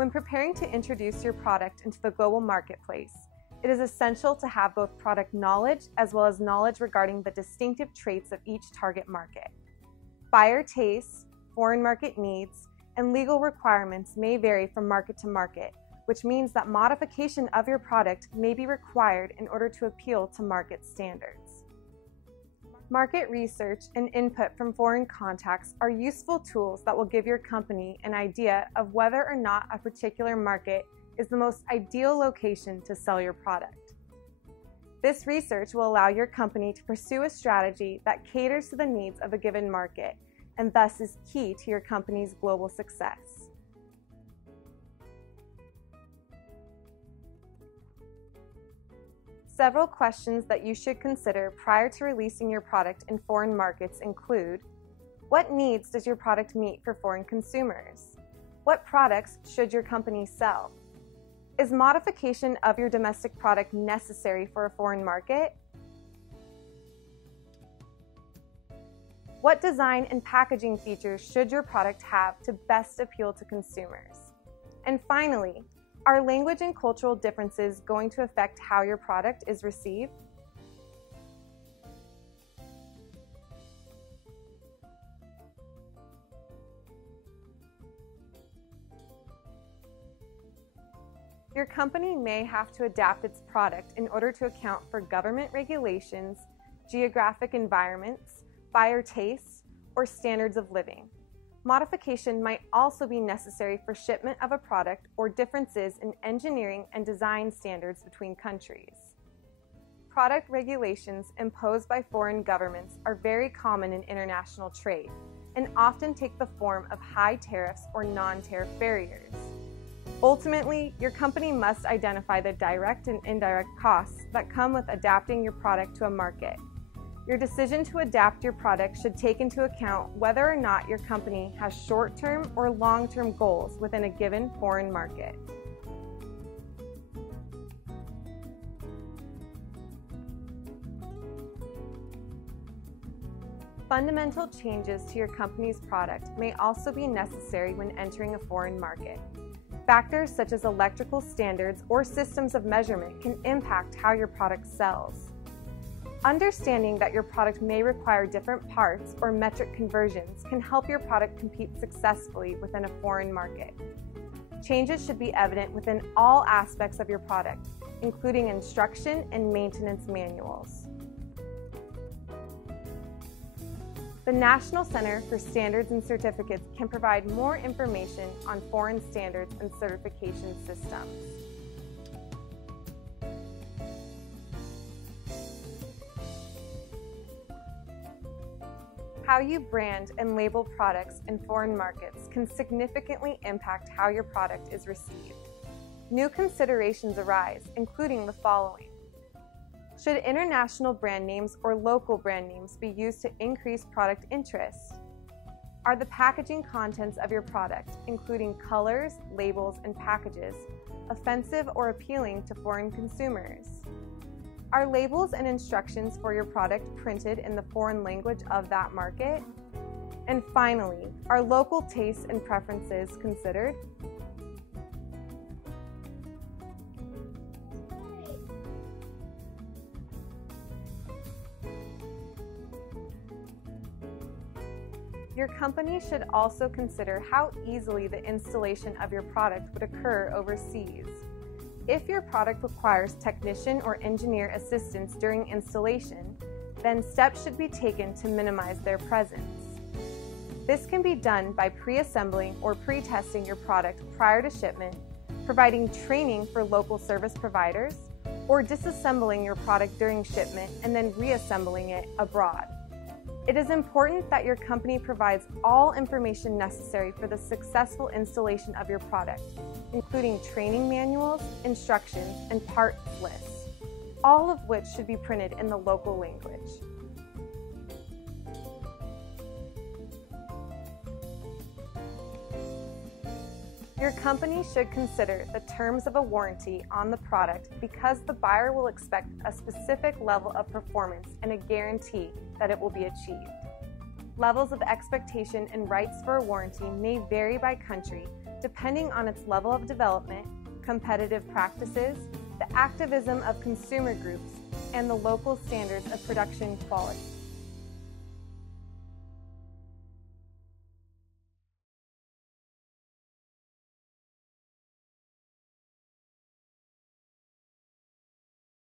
When preparing to introduce your product into the global marketplace, it is essential to have both product knowledge as well as knowledge regarding the distinctive traits of each target market. Buyer tastes, foreign market needs, and legal requirements may vary from market to market, which means that modification of your product may be required in order to appeal to market standards. Market research and input from foreign contacts are useful tools that will give your company an idea of whether or not a particular market is the most ideal location to sell your product. This research will allow your company to pursue a strategy that caters to the needs of a given market and thus is key to your company's global success. Several questions that you should consider prior to releasing your product in foreign markets include: what needs does your product meet for foreign consumers? What products should your company sell? Is modification of your domestic product necessary for a foreign market? What design and packaging features should your product have to best appeal to consumers? And finally, are language and cultural differences going to affect how your product is received? Your company may have to adapt its product in order to account for government regulations, geographic environments, buyer tastes, or standards of living. Modification might also be necessary for shipment of a product or differences in engineering and design standards between countries. Product regulations imposed by foreign governments are very common in international trade and often take the form of high tariffs or non-tariff barriers. Ultimately, your company must identify the direct and indirect costs that come with adapting your product to a market. Your decision to adapt your product should take into account whether or not your company has short-term or long-term goals within a given foreign market. Fundamental changes to your company's product may also be necessary when entering a foreign market. Factors such as electrical standards or systems of measurement can impact how your product sells. Understanding that your product may require different parts or metric conversions can help your product compete successfully within a foreign market. Changes should be evident within all aspects of your product, including instruction and maintenance manuals. The National Center for Standards and Certificates can provide more information on foreign standards and certification systems. How you brand and label products in foreign markets can significantly impact how your product is received. New considerations arise, including the following. Should international brand names or local brand names be used to increase product interest? Are the packaging contents of your product, including colors, labels, and packages, offensive or appealing to foreign consumers? Are labels and instructions for your product printed in the foreign language of that market? And finally, are local tastes and preferences considered? Your company should also consider how easily the installation of your product would occur overseas. If your product requires technician or engineer assistance during installation, then steps should be taken to minimize their presence. This can be done by pre-assembling or pre-testing your product prior to shipment, providing training for local service providers, or disassembling your product during shipment and then reassembling it abroad. It is important that your company provides all information necessary for the successful installation of your product, including training manuals, instructions, and parts lists, all of which should be printed in the local language. Your company should consider the terms of a warranty on the product because the buyer will expect a specific level of performance and a guarantee that it will be achieved. Levels of expectation and rights for a warranty may vary by country, depending on its level of development, competitive practices, the activism of consumer groups, and the local standards of production quality.